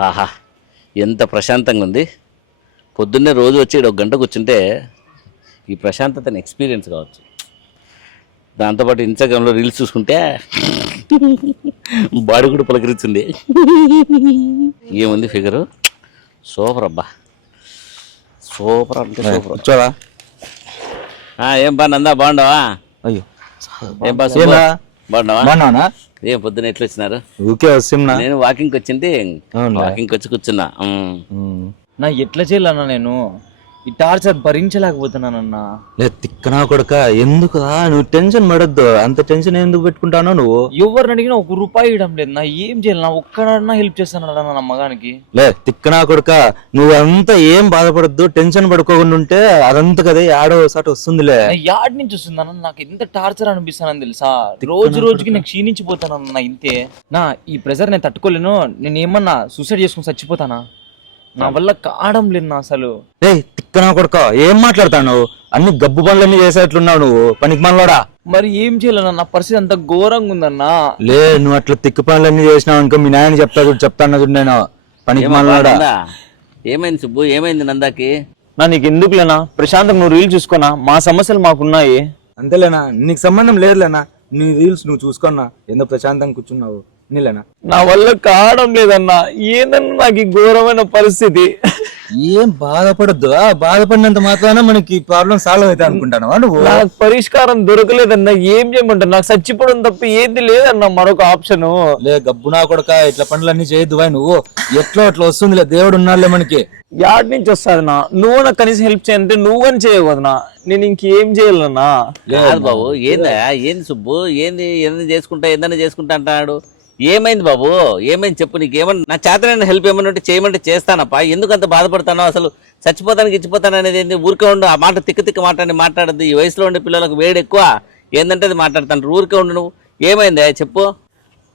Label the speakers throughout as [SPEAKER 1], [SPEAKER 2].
[SPEAKER 1] ఆహా ఎంత ప్రశాంతంగా ఉంది పొద్దున్నే రోజు వచ్చి ఒక గంట కూర్చుంటే ఈ ప్రశాంతతని ఎక్స్పీరియన్స్ కావచ్చు. దాంతోపాటు ఇన్స్టాగ్రామ్లో రీల్స్ చూసుకుంటే బాడీ కూడా పలకరిస్తుంది. ఏముంది ఫిగరు? సూపర్ అబ్బా. సూపర్ అంటే సూపర్. ఏం బా నందా బాగుండవా
[SPEAKER 2] అయ్యో.
[SPEAKER 1] ఏం బా?
[SPEAKER 2] ఏందా?
[SPEAKER 1] బాగున్నావా? ఏం పొద్దున ఎట్లా వచ్చినారు
[SPEAKER 2] ఊకే వస్తున్నా.
[SPEAKER 1] నేను వాకింగ్కి వచ్చింది? వాకింగ్కి వచ్చి కూర్చున్నా.
[SPEAKER 3] నా ఎట్లా చేయాలన్నా నేను? ఈ టార్చర్ భరించలేకపోతున్నానన్నా.
[SPEAKER 2] లే తిక్కనా కొడక ఎందుకురా? నువ్వు టెన్షన్ పడద్దు. అంత టెన్షన్ ఎందుకు పెట్టుకుంటానో నువ్వు?
[SPEAKER 3] ఎవరిని అడిగినా ఒక రూపాయి ఇవ్వడం లేదు. నా ఏం చేయాలి? నా ఒక్కడన్నా హెల్ప్ చేస్తానన్నా నా మగానికి
[SPEAKER 2] లే తిక్కనా కొడక నువ్వు అంతా ఏం బాధపడద్దు. టెన్షన్ పడుకోకుండా ఉంటే అదంతా కదే. ఆడో ఒకసారి వస్తుందిలే.
[SPEAKER 3] యాడ్ నుంచి వస్తుందన్న. నాకు ఎంత టార్చర్ అనిపిస్తానని తెలుసా? రోజు రోజుకి నేను క్షీణించిపోతానన్న ఇంతే. నా ఈ ప్రెజర్ నేను తట్టుకోలేను. నేను ఏమన్నా సూసైడ్ చేసుకుని చచ్చిపోతానా? నా వల్ల కావడం లేదు నా అసలు.
[SPEAKER 2] లే తిక్కనా కొడక ఏం మాట్లాడతావు అన్ని గబ్బు పనులన్నీ చేసేట్లున్నావు నువ్వు పనికి మనలోడా?
[SPEAKER 3] మరి ఏం చేయాలన్నా నా పరిస్థితి అంత ఘోరంగా ఉందన్నా.
[SPEAKER 2] లే నువ్వు అట్లా తిక్కు పనులన్నీ చేసినావు అనుకో మీ నాయన చెప్తా చూడు చెప్తాను చూడు నేను. పనికి మనలోడా?
[SPEAKER 1] ఏమైంది సుబ్బు? ఏమైంది నందాకి?
[SPEAKER 3] నా నీకు ఎందుకులేనా ప్రశాంతంగా నువ్వు రీల్ చూసుకోనా? మా సమస్యలు మాకున్నాయి.
[SPEAKER 2] అంతేలేనా నీకు సంబంధం లేదులేనా నీ రీల్స్ నువ్వు చూసుకున్నా ఎంతో ప్రశాంతంగా కూర్చున్నావు. నీలేనా
[SPEAKER 3] నా వల్ల కావడం లేదన్నా. ఏందన్నా? నాకు ఈ ఘోరమైన పరిస్థితి.
[SPEAKER 2] ఏం బాధపడద్దు ఆ బాధపడినంత మాత్రాన మనకి ప్రాబ్లం సాల్వ్ అవుతా అనుకుంటాను నువ్వు?
[SPEAKER 3] నాకు పరిష్కారం దొరకలేదన్నా ఏం చేయమంటారు నాకు చచ్చిపోవడం తప్ప ఏంది లేదన్నా మరొక ఆప్షన్
[SPEAKER 2] లే గబ్బునా కొడక ఇట్లా పనులన్నీ చేయొద్దు వాయ్ నువ్వు. ఎట్లా అట్లా వస్తుందిలే దేవుడు ఉన్నాడులే మనకి.
[SPEAKER 3] యాడ్ నుంచి వస్తాదన్నా. నువ్వు నాకు కనీసం హెల్ప్ చేయంటే నువ్వని చేయకూడదునా నేను ఇంకేం చేయాలన్నా
[SPEAKER 1] బాబు ఏందా? ఏంది సుబ్బు? ఏంది? ఏంది చేసుకుంటా? ఏందన్నా చేసుకుంటా అంటాడు ఏమైంది బాబు? ఏమైంది చెప్పు నీకు ఏమన్నా నా చేతనైనా హెల్ప్ ఏమన్నా ఉంటే చేయమంటే చేస్తానప్పా. ఎందుకు అంత బాధపడతానో అసలు చచ్చిపోతానికి ఇచ్చిపోతాను అనేది ఏంది? ఊరికే ఉండు ఆ మాట తిక్క తిక్క మాట్లాడి మాట్లాడద్దు. ఈ వయసులో ఉండే పిల్లలకు వేడి ఎక్కువ. ఏందంటే అది మాట్లాడతాను. ఊరికే ఉండు నువ్వు. ఏమైంది చెప్పు.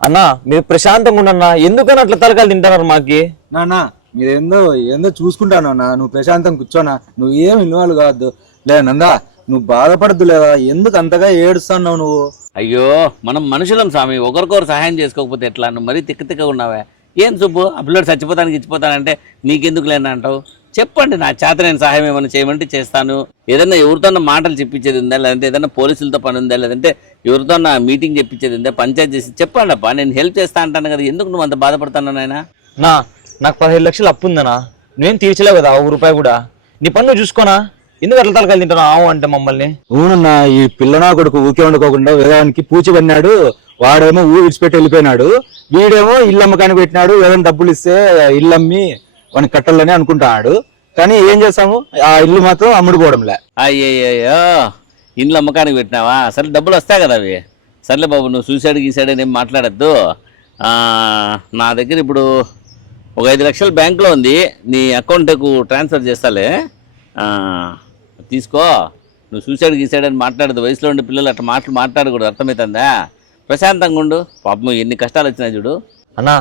[SPEAKER 3] అన్నా మీరు ప్రశాంతంగా ఉండన్నా ఎందుకని అట్లా తలకాయలు తింటున్నారు మాకి?
[SPEAKER 2] నానా మీరేందో ఏందో చూసుకుంటాను అన్న. నువ్వు ప్రశాంతం కూర్చోనా? నువ్వు ఏం ఇన్వాల్వ్ కావద్దు. లే నందా నువ్వు బాధపడద్దు లేదా? ఎందుకు అంతగా ఏడుస్తున్నావు నువ్వు?
[SPEAKER 1] అయ్యో మనం మనుషులం స్వామి. ఒకరికొకరు సహాయం చేసుకోకపోతే ఎట్లా? నువ్వు మరీ తిక్క తిక్క ఉన్నావే. ఏం సుబ్బు? ఆ చచ్చిపోతానికి ఇచ్చిపోతానంటే నీకెందుకు లేని అంటావు? చెప్పండి నా చేత నేను సహాయం ఏమైనా చేయమంటే చేస్తాను. ఏదన్నా ఎవరితోన్నా మాటలు చెప్పించేది ఉందా? లేదంటే ఏదన్నా పోలీసులతో పని ఉందా? లేదంటే ఎవరితో నా మీటింగ్ చెప్పించేది ఉందా? పంచాయతీ చేసి చెప్పండి అప్ప నేను హెల్ప్ చేస్తా అంటాను కదా ఎందుకు నువ్వు అంత బాధపడతాను నాయన?
[SPEAKER 3] నా నాకు పదిహేడు లక్షలు అప్పు ఉందనా నువ్వేం తీర్చలేవు కదా ఒక రూపాయి కూడా. నీ పన్ను చూసుకోనా? ఎందుకు అట్లా తలకాయలు తింటున్నావు ఆవు అంటే మమ్మల్ని.
[SPEAKER 2] అవునన్నా ఈ పిల్లనా కొడుకు ఊకే ఉండకోకుండా వేదానికి పూచి పన్నాడు వాడేమో ఊరు విడిచిపెట్టి వెళ్ళిపోయినాడు వీడేమో ఇల్లు అమ్మకానికి పెట్టినాడు ఏదైనా డబ్బులు ఇస్తే ఇల్లు అమ్మి వాడిని కట్టాలని అనుకుంటున్నాడు కానీ ఏం చేస్తాము? ఆ ఇల్లు మాత్రం అమ్ముడుపోవడంలే.
[SPEAKER 1] అయ్యయ్యో ఇంట్లో అమ్మకానికి పెట్టినావా? సరే డబ్బులు వస్తాయి కదా అవి. సర్లే బాబు నువ్వు సూసైడ్ గీసైడ్ అని ఏం మాట్లాడద్దు. ఆ, నా దగ్గర ఇప్పుడు ఒక ఐదు లక్షలు బ్యాంకులో ఉంది. నీ అకౌంట్కు ట్రాన్స్ఫర్ చేస్తాలే. తీసుకో. నువ్వు సూసైడ్ గీసైడ్ అని మాట్లాడదు. వయసులో ఉండే పిల్లలు అట్లా మాటలు మాట్లాడకూడదు. అర్థమవుతుందా ప్రశాంతంగా ఉండు. పాపం ఎన్ని కష్టాలు వచ్చినాయి చూడు.
[SPEAKER 3] అన్నా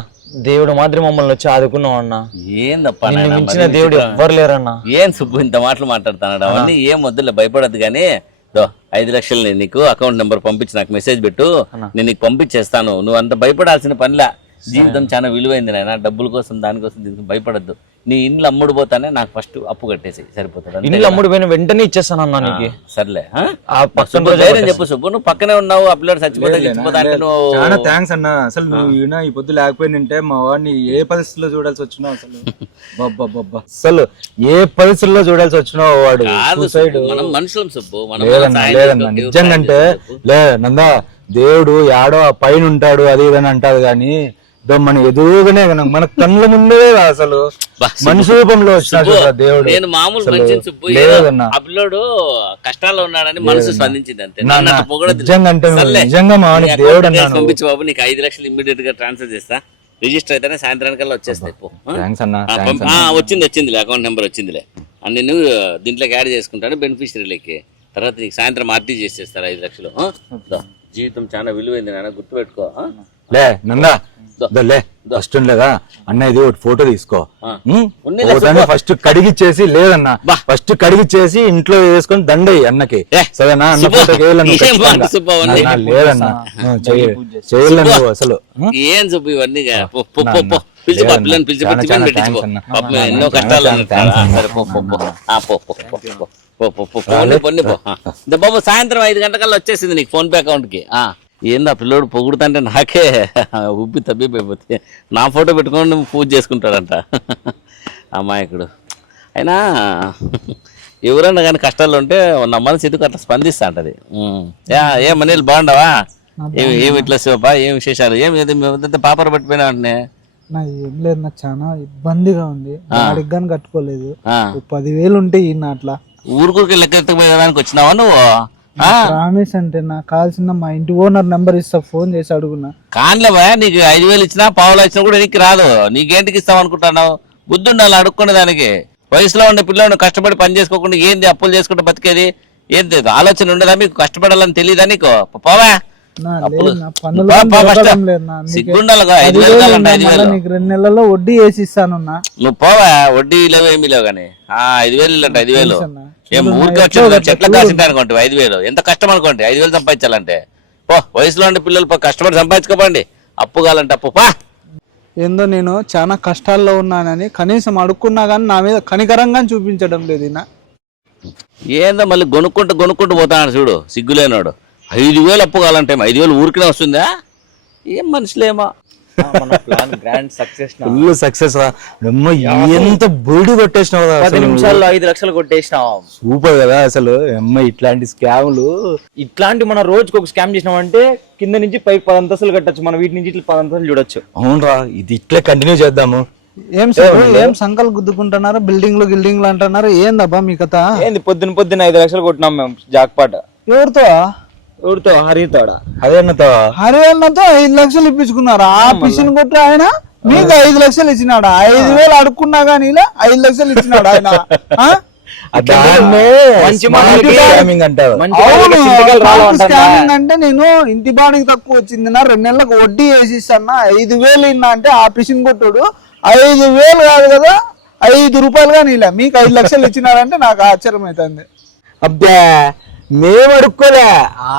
[SPEAKER 3] దేవుడు మాదిరి మమ్మల్ని వచ్చి ఆదుకున్నావు అన్నా.
[SPEAKER 1] ఏందప్పా
[SPEAKER 3] నిన్ను
[SPEAKER 1] నాయనా,
[SPEAKER 3] మించిన
[SPEAKER 1] మరీ
[SPEAKER 3] దేవుడు. ఎవ్వరు లేరన్నా.
[SPEAKER 1] ఏం సుబ్బు ఇంత మాటలు మాట్లాడుతున్నాడు? అవన్నీ ఏం వద్దులే భయపడద్దు కానీ దో ఐదు లక్షలు నేను నీకు అకౌంట్ నెంబర్ పంపించి నాకు మెసేజ్ పెట్టు. నేను నీకు పంపించేస్తాను. నువ్వు అంత భయపడాల్సిన పనిలా. జీవితం చాలా విలువైంది నాయన. డబ్బుల కోసం దానికోసం దీనికి భయపడద్దు. నీ ఇండ్లు అమ్ముడు పోతానే నాకు ఫస్ట్ అప్పు కట్టేసి సరిపోతుంది. కదా?
[SPEAKER 3] అమ్ముడు పోయిన వెంటనే ఇచ్చేస్తానన్నా నీకు.
[SPEAKER 1] సర్లే ధైర్యం చెప్పు సుబ్బు. నువ్వు పక్కనే ఉన్నావు ఆ పిల్లడు చచ్చిపోతే అంటే
[SPEAKER 2] చాలా థ్యాంక్స్ అన్న. అసలు నువ్వు ఈయన ఈ పొద్దు లేకపోయినంటే మా వాడిని ఏ పరిస్థితిలో చూడాల్సి వచ్చినావు అసలు. బబ్బా అసలు ఏ పరిస్థితుల్లో చూడాల్సి వచ్చినావు వాడు
[SPEAKER 1] మనం మనుషులం సుబ్బు. మనం
[SPEAKER 2] లేదన్నా
[SPEAKER 1] సాయం చేసుకో.
[SPEAKER 2] లే నందా దేవుడు యాడో ఆ పైన ఉంటాడు అది ఇదని అంటారు కానీ మన ఎదురుగానే మన కళ్ళ ముందే అసలు మనిషి రూపంలో వచ్చినాడు దేవుడు.
[SPEAKER 1] నేను మామూలు మనిషిని సుబ్బు కష్టాల్లో ఉన్నాడని మనసు స్పందించింది అంతే.
[SPEAKER 2] నిజంగా అంటే. నిజంగా దేవుడు
[SPEAKER 1] పంపించు బాబు నీకు ఐదు లక్షలు ఇమ్మీడియట్గా ట్రాన్స్ఫర్ చేస్తా. రిజిస్టర్ అయితేనే సాయంత్రానికల్లా వచ్చేస్తాయి వచ్చింది వచ్చిందిలే అకౌంట్ నెంబర్ వచ్చిందిలే. అని నేను దీంట్లోకి యాడ్ చేసుకుంటాను బెనిఫిషరీలకి. తర్వాత నీకు సాయంత్రం ఆర్టీ చేసేస్తారు ఐదు లక్షలు. జీవితం చాలా విలువైంది నాన్న గుర్తుపెట్టుకో?
[SPEAKER 2] లే నందా లే ఫస్ట్ లేదా అన్న ఇది ఒకటి ఫోటో తీసుకో ఫస్ట్ కడిగిచ్చేసి లేదన్న. ఫస్ట్ కడిగిచ్చేసి ఇంట్లో వేసుకొని దండయి అన్నకి
[SPEAKER 1] ఏ,
[SPEAKER 2] సరేనా అన్న నువ్వు లేదన్న అసలు
[SPEAKER 1] ఏం చెప్పు ఇవన్నీ పిల్లని పిలిచి పెట్టించుకో ఎన్నో కష్టాలు
[SPEAKER 2] చాలా
[SPEAKER 1] ఉన్నాయి.
[SPEAKER 2] థాంక్స్
[SPEAKER 1] ఆ,
[SPEAKER 2] అన్న.
[SPEAKER 1] సరే పో పో పో ఆ, పో పో పో పో. పో పో పో పోనీ పోనీ పో ఆ. దా బాబు సాయంత్రం ఐదు గంటకల్లా వచ్చేసింది నీకు ఫోన్ పే అకౌంట్కి ఆ ఏంది ఆ పిల్లోడు పొగుడుతుంటే నాకే ఉబ్బి తబ్బిపోయిపోతే నా ఫోటో పెట్టుకొని పూజ చేసుకుంటాడంట అమాయకుడు. అయినా ఎవరన్నా కానీ కష్టాల్లో ఉంటే నా మనసు ఎందుకు అట్లా స్పందిస్తా. యా, ఏం మనీళ్ళు బాగుండవా ఏమి ఏమి ఇట్లా శివపా ఏం విశేషాలు? ఏమి పాపర పట్టిపోయినా అంటే
[SPEAKER 4] నా ఏం లేదు నాకు చాలా ఇబ్బందిగా ఉంది. కానీ కట్టుకోలేదు. పదివేలు ఉంటే ఈయన అట్లా.
[SPEAKER 1] ఊరుకూరికి లెక్క ఎత్తకపోయేదానికి వచ్చినావా నువ్వు?
[SPEAKER 4] ప్రామిస్ అంటే నాకు కావాల్సిన మా ఇంటి ఓనర్ నెంబర్ ఇస్తా ఫోన్ చేసి అడుగున్నా
[SPEAKER 1] కాన్లేవా నీకు ఐదు వేలు ఇచ్చినా పావులు ఇచ్చినా కూడా నీకు రాదు. నీకేంటికి ఇస్తావు అనుకుంటున్నావు? బుద్ధి ఉండాలి అడుక్కునే దానికి. వయసులో ఉండే పిల్లలు కష్టపడి పని చేసుకోకుండా ఏంది అప్పులు చేసుకుంటూ బతికేది? ఏంది ఆలోచన ఉండదా మీకు? కష్టపడాలని తెలియదా నీకు? పోవా.
[SPEAKER 4] నీకు రెండు నెలల్లో వడ్డీ వేసి ఇస్తాను
[SPEAKER 1] నువ్వు పోవా వడ్డీ లేవు ఏమీ లేవు కానీ. ఆ ఐదు వేలు ఇల్లంట ఐదు వేలు. ఏం ఊరికే వచ్చి చెట్ల. కాసింటే అనుకోండి ఐదు వేలు. ఎంత కష్టం అనుకోండి ఐదు వేలు సంపాదించాలంటే. పో వయసులో ఉండే పిల్లలు కష్టపడి సంపాదించుకోపండి. అప్పు కావాలంటే అప్పు పా.
[SPEAKER 4] ఏందో నేను చాలా కష్టాల్లో ఉన్నానని కనీసం అడుక్కున్నా కానీ నా మీద కనికరంగా చూపించడం లేదు
[SPEAKER 1] ఏందో మళ్ళీ కొనుక్కుంటూ కొనుక్కుంటూ పోతాడు చూడు సిగ్గులేనాడు. ఐదు వేలు అప్పు కావాలంటే ఐదు వేలు ఊరికనే వస్తుందా? ఏం మనుషులేమో.
[SPEAKER 3] మన plan grand success
[SPEAKER 2] full success రా. ఎంత బోర్డు కొట్టేసినావు రా
[SPEAKER 3] పది. నిమిషాల్లో ఐదు లక్షలు కొట్టేసినాం.
[SPEAKER 2] సూపర్ కదా అసలు. అమ్మ ఇట్లాంటి స్కాములు
[SPEAKER 3] ఇట్లాంటి మన రోజుకి ఒక స్కామ్ చేసినామంటే కింద నుంచి పై పది అంతస్తులు కట్టచ్చు. మన వీటి నుంచి ఇట్లా పది అంతస్తులు చూడొచ్చు.
[SPEAKER 2] అవునరా ఇది ఇట్లే కంటిన్యూ చేద్దాము.
[SPEAKER 4] ఏం సార్ ఏం సంకలు గుద్దుకుంటున్నారు? బిల్డింగ్లు గిల్డింగ్లు అంటున్నారు. ఏందబ్బా మీ కథ?
[SPEAKER 3] ఏంది పొద్దున పొద్దున ఐదు లక్షలు కొట్టినాం మేము జాక్పాట్.
[SPEAKER 4] ఎవరితో?
[SPEAKER 3] ఎవరితో? హరితోడా?
[SPEAKER 2] అదే అన్నతో
[SPEAKER 4] ఐదు లక్షలు ఇప్పించుకున్నారు? ఆ పిసిని కొట్టి ఆయన మీకు ఐదు లక్షలు ఇచ్చినాడు? ఐదు వేలు అడుక్కున్నా గానీ ఇలా ఐదు లక్షలు ఇచ్చినాడు ఆయన? అంటే నేను ఇంటి బాడికి తక్కువ వచ్చింది నా రెండు నెలలకు వడ్డీ వేసి ఇస్తాను ఐదు వేలు ఇన్నా అంటే ఆ పిసిని కొట్టుడు. ఐదు వేలు కాదు కదా ఐదు రూపాయలు కానీ ఇలా మీకు ఐదు లక్షలు ఇచ్చినారంటే నాకు ఆశ్చర్యం అవుతుంది
[SPEAKER 2] అబ్బా. మేము అడుక్కోలే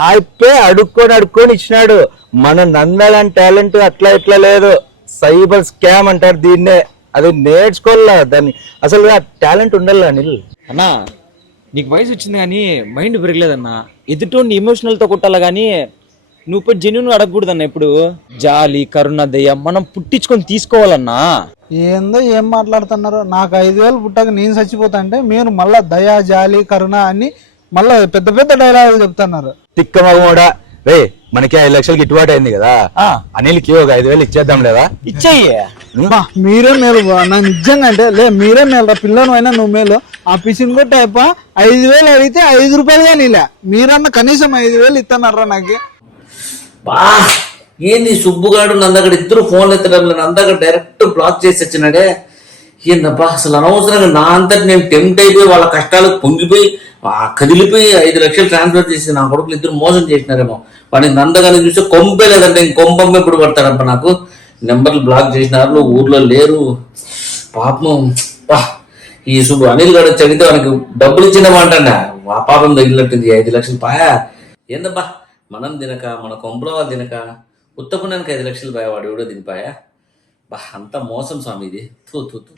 [SPEAKER 2] ఆయప్పే అడుక్కొని అడుక్కొని ఇచ్చినాడు. మన నందలాంటి టాలెంట్ అట్లా ఇట్లా లేదు. సైబర్ స్కామ్ అంటారు దీన్నే. అది నేర్చుకోవాలా దాన్ని? అసలు ఆ టాలెంట్ ఉండాలి అనిల్
[SPEAKER 3] అన్నా నీకు వయసు వచ్చింది కానీ మైండ్ పెరగలేదన్నా. ఎదుటోని ఎమోషనల్తో కొట్టాలా కానీ నువ్వు ఇప్పుడు జెన్యున్ అడగకూడదన్న ఇప్పుడు. జాలి కరుణ దయ మనం పుట్టించుకొని తీసుకోవాలన్నా.
[SPEAKER 4] ఏందో ఏం మాట్లాడుతున్నారు? నాకు ఐదు వేలు పుట్టాక నేను చచ్చిపోతా అంటే మీరు మళ్ళా దయా జాలి కరుణ అని మళ్ళా పెద్ద పెద్ద డైలాగులు చెప్తున్నారు.
[SPEAKER 2] తిక్క మగమోడా రే మనకి ఐదు లక్షలకి ఇటుబాటు అయింది కదా? అనిల్కి ఒక ఐదు వేలు ఇచ్చేద్దాం లేదా?
[SPEAKER 3] ఇచ్చేయ్యే.
[SPEAKER 4] బా, మీరే మేలు. నా నిజంగా అంటే లే మీరే మేలు రా పిల్లను అయినా నువ్వు మేలు. ఆ పిసిని కొట్టి అయిపో ఐదు వేలు అడిగితే ఐదు రూపాయలు కానీ ఇలా మీరన్నా కనీసం ఐదు వేలు ఇస్తున్నారా నాకు?
[SPEAKER 1] బా ఏంది సుబ్బుగాడు నందగడ ఇద్దరు ఫోన్లు ఎత్తడం నందగడ డైరెక్ట్ బ్లాక్ చేసి వచ్చినాడే? ఏందబ్బా? అసలు అనవసరంగా నా అంతటి నేను టెంప్ట్ అయిపోయి వాళ్ళ కష్టాలకు పొంగిపోయి ఆ కదిలిపోయి ఐదు లక్షలు ట్రాన్స్ఫర్ చేసి నా కొడుకులు ఇద్దరు మోసం చేసినారేమో. వాడిని నందగానే చూస్తే కొంపే లేదంటే ఇంకొంపమ్మ ఎప్పుడు పడతారబ్బా నాకు. నెంబర్లు బ్లాక్ చేసినారు ఊర్లో లేరు. పాపం వా ఈ శుభు అనిల్ గారు చదివితే మనకి డబ్బులు ఇచ్చిందమంటా ఆ పాపం తగిలినట్టుంది ఐదు లక్షలు పాయా. ఏందబ్బా? మనం తినక మన కొంపలో వాళ్ళు తినక ఉత్తపుణ్యానికి ఐదు లక్షలు పాయా వాడు ఎవడో తినిపాయా? బా అంత మోసం స్వామి ఇది తూ తూ తూ